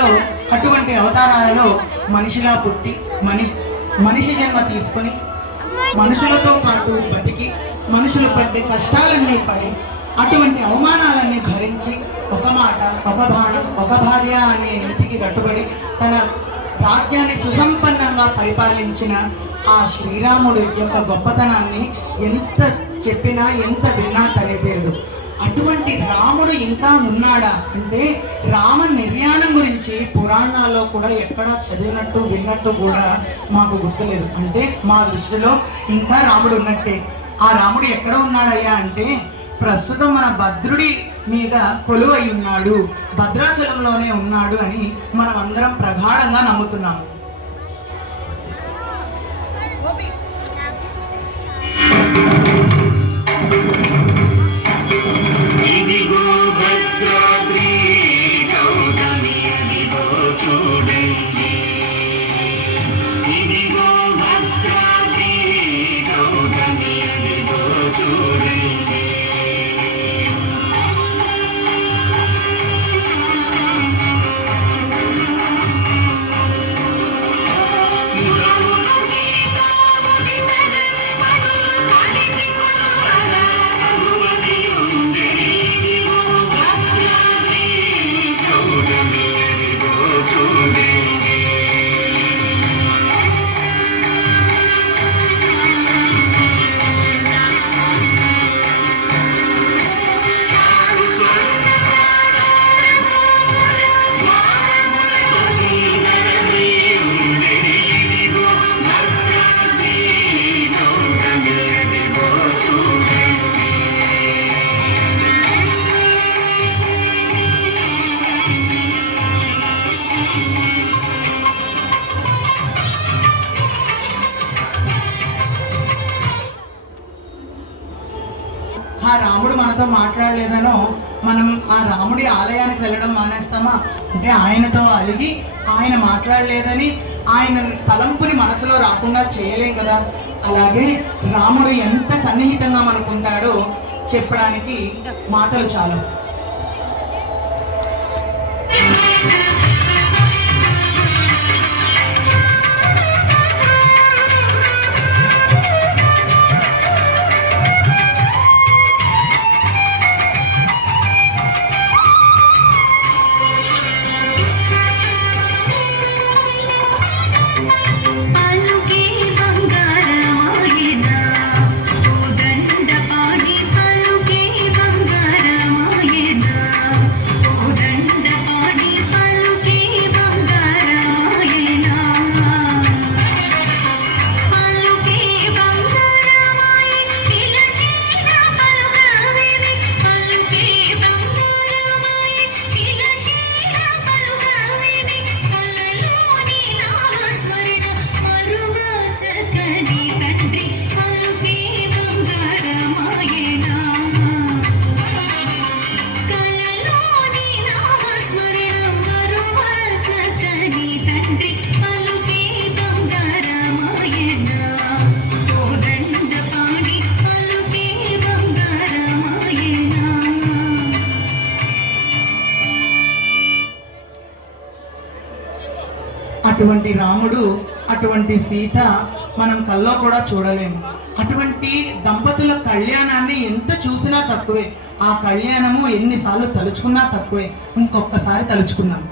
అవతారాలలో అటువంటి అవతారాలలో మనిషిలా పుట్టి మనిషి మనిషి జన్మ తీసుకొని మనుషులతో పాటు బతికి మనుషులు పడ్డే కష్టాలన్నీ పడి అటువంటి అవమానాలన్నీ భరించి ఒక మాట ఒక బాణం ఒక భార్య అనే నీతికి కట్టుబడి తన రాజ్యాన్ని సుసంపన్నంగా పరిపాలించిన ఆ శ్రీరాముడు యొక్క గొప్పతనాన్ని ఎంత చెప్పినా ఎంత విన్నా తరేదేరు అటువంటి రాముడు ఇంకా ఉన్నాడా? అంటే రామ నిర్యాణం గురించి పురాణాల్లో కూడా ఎక్కడా చదివినట్టు విన్నట్టు కూడా మాకు గుర్తులేదు. అంటే మా దృష్టిలో ఇంకా రాముడు ఉన్నట్టే. ఆ రాముడు ఎక్కడ ఉన్నాడయ్యా అంటే ప్రస్తుతం మన భద్రుడి మీద కొలువై ఉన్నాడు. భద్రాచలంలోనే ఉన్నాడు అని మనం అందరం ప్రగాఢంగా నమ్ముతున్నాము. రాముడు ఎంత సన్నిహితంగా మనకుంటాడో చెప్పడానికి మాటలు చాలు. రాముడు అటువంటి సీత మనం కల్లో కూడా చూడలేము. అటువంటి దంపతుల కళ్యాణాన్ని ఎంత చూసినా తక్కువే. ఆ కళ్యాణము ఎన్నిసార్లు తలుచుకున్నా తక్కువే. ఇంకొకసారి తలుచుకున్నాం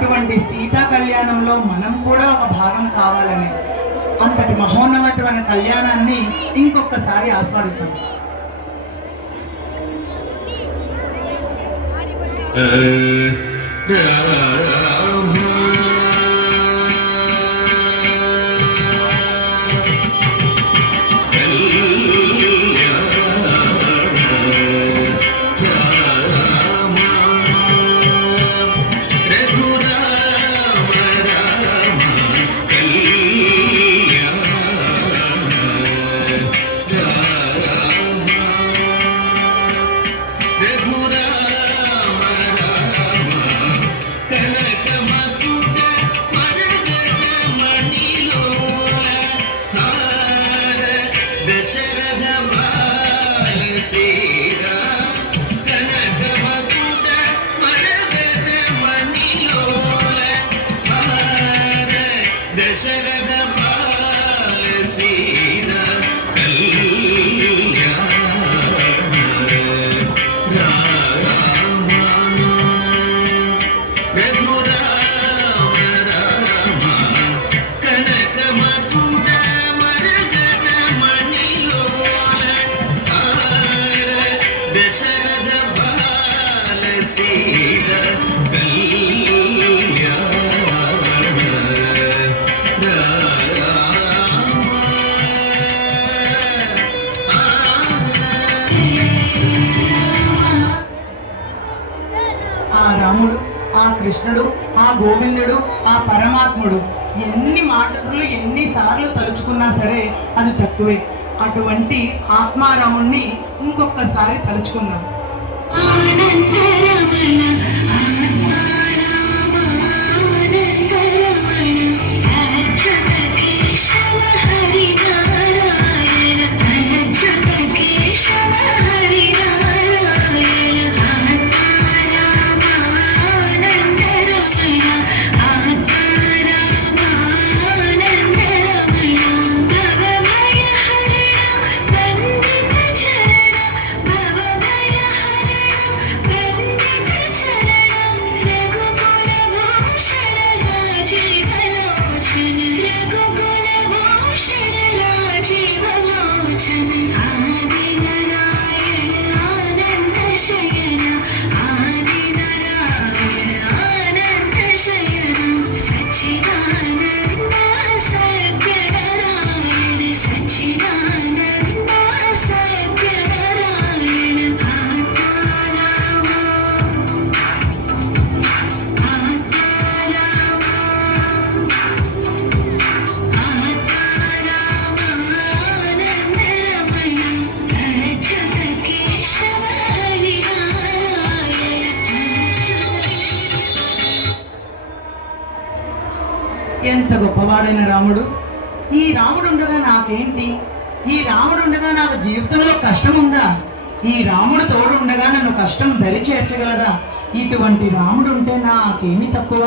అటువంటి సీతా కళ్యాణంలో మనం కూడా ఒక భాగం కావాలని అంతటి మహోన్నతమైన కళ్యాణాన్ని ఇంకొకసారి ఆస్వాదిద్దాం Yeah, yeah, yeah. అటువంటి ఆత్మారాముణ్ణి ఇంకొకసారి తలుచుకుందాం. వాడైన రాముడు ఈ రాముడు ఉండగా నాకేంటి? ఈ రాముడు ఉండగా నాకు జీవితంలో కష్టం ఉందా ఈ రాముడు తోడు ఉండగా నన్ను కష్టం దరి చేర్చగలదా ఇటువంటి రాముడు ఉంటే నాకేమీ తక్కువ?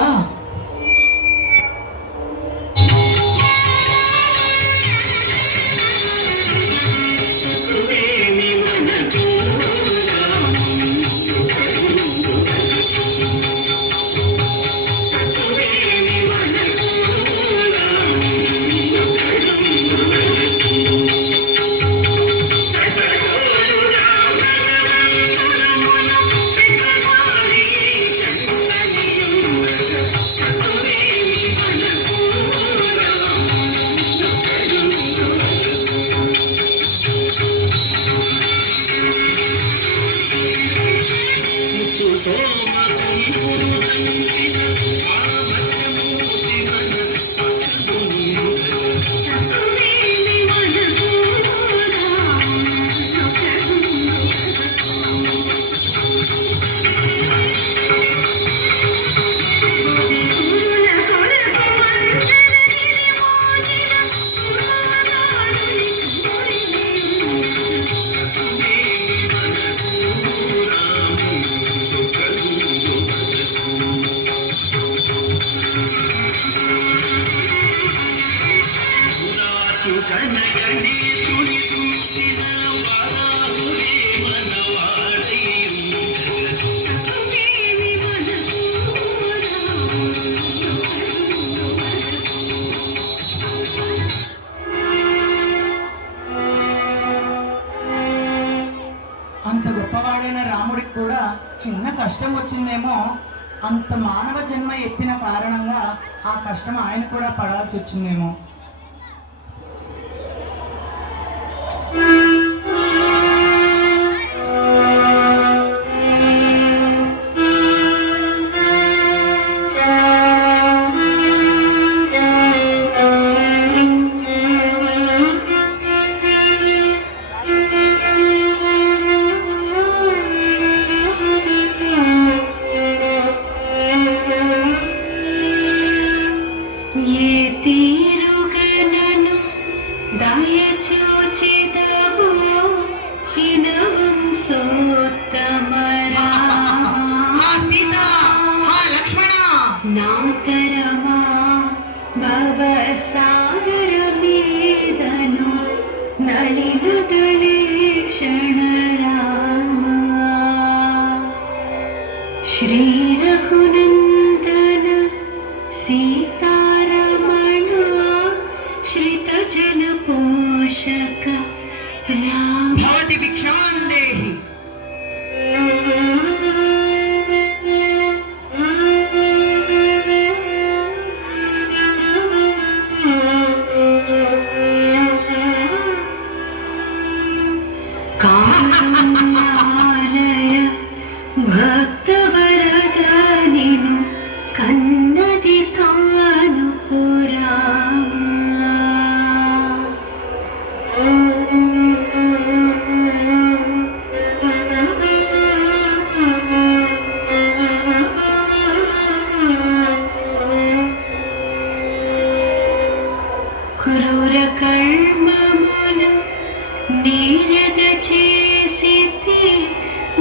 దీనత చేసి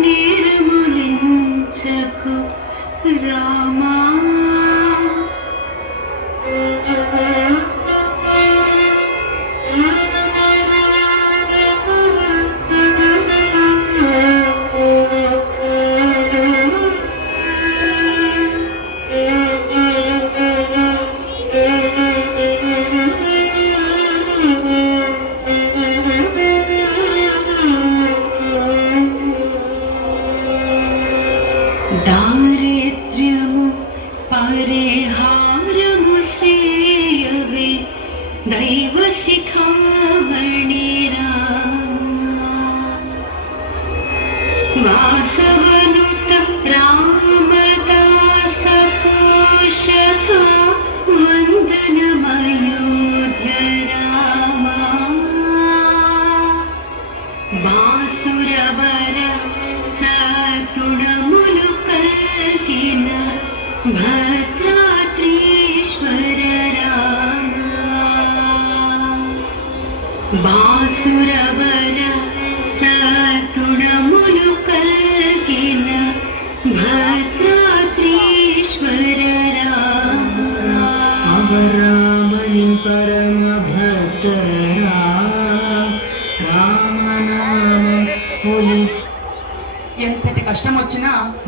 నేరములించకు రామా Master.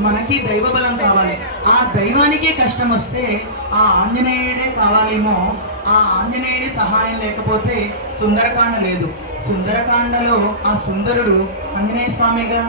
మనకి దైవ బలం కావాలి. ఆ దైవానికే కష్టం వస్తే ఆ ఆంజనేయుడే కావాలేమో ఆ ఆంజనేయుడి సహాయం లేకపోతే సుందరకాండ లేదు. సుందరకాండలో ఆ సుందరుడు ఆంజనేయ స్వామిగా?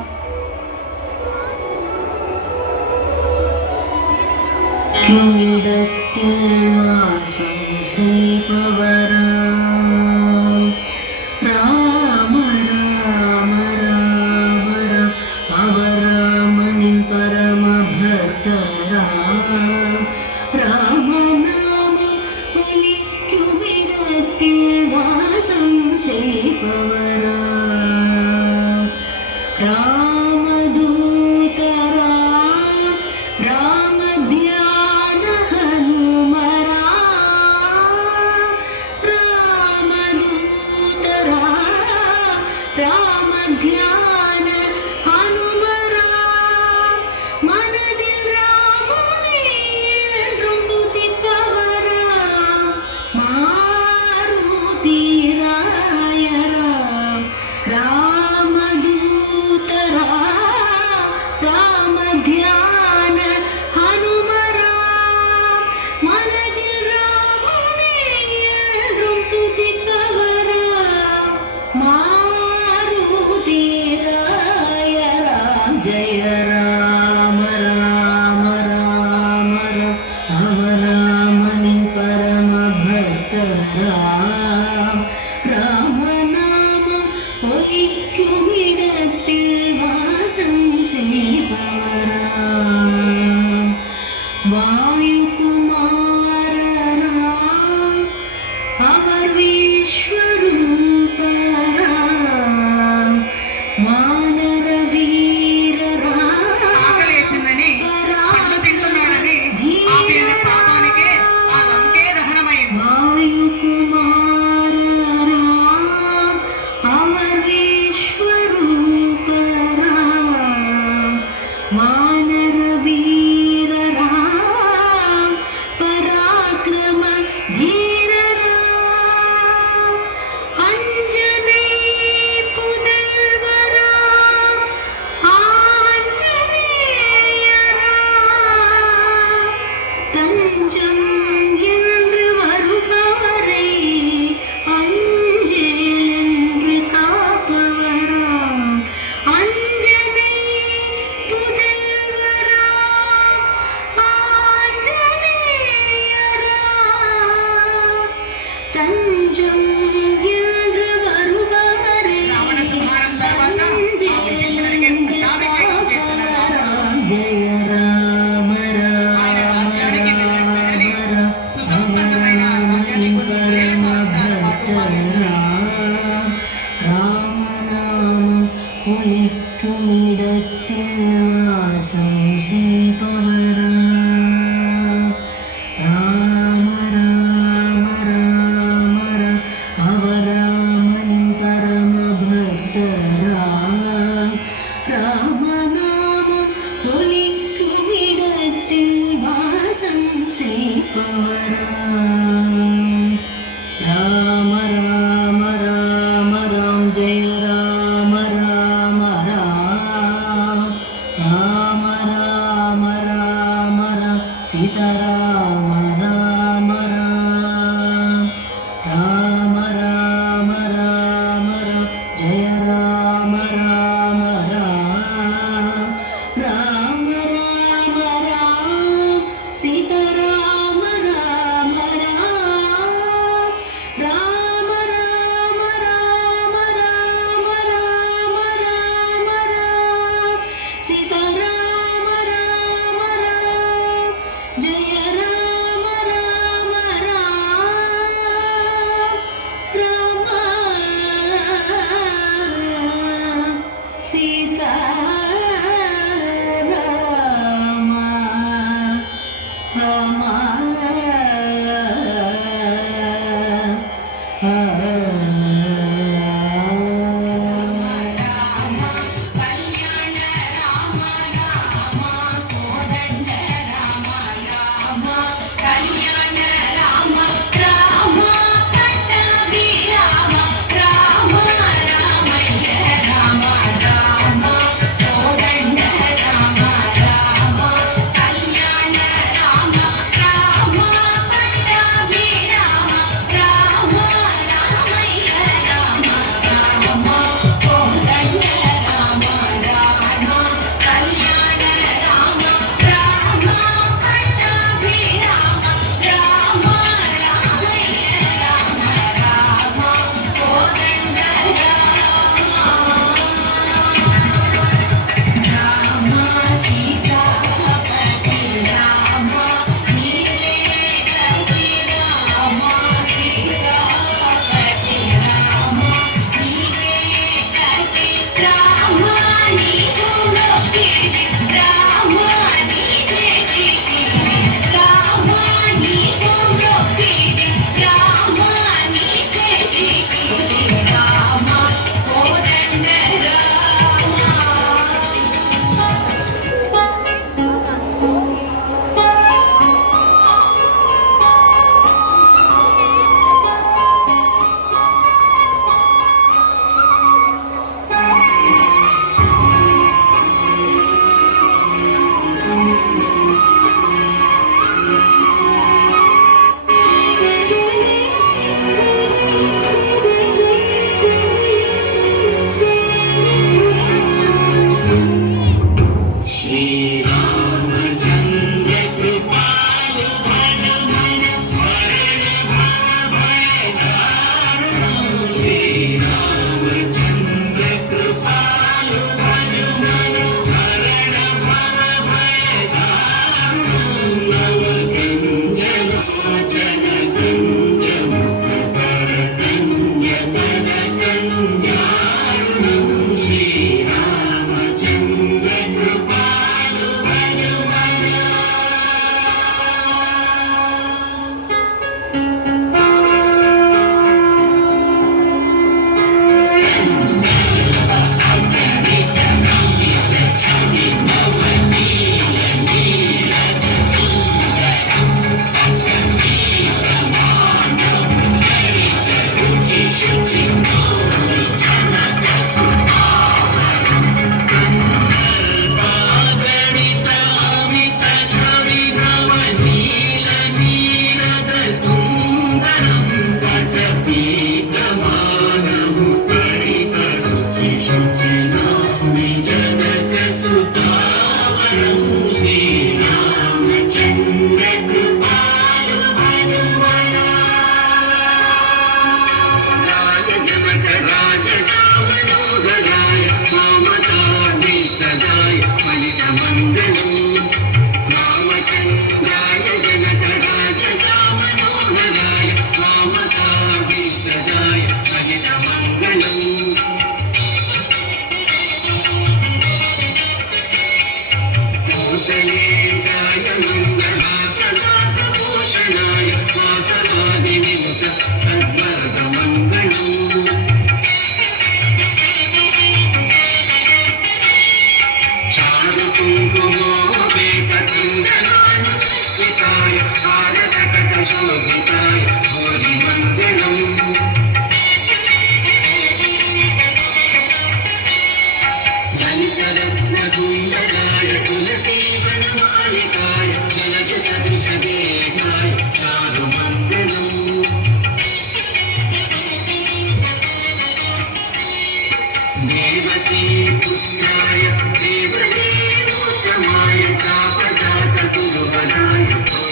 മരിക്കുമിടത്തിൽ വാ.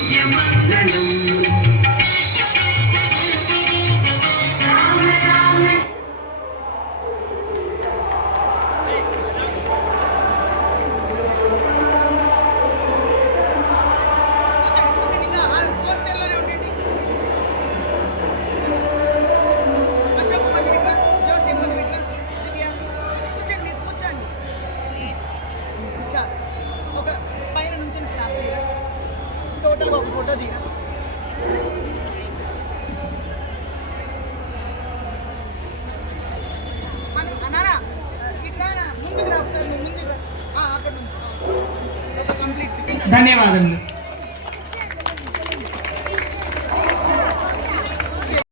yeah, man, I know.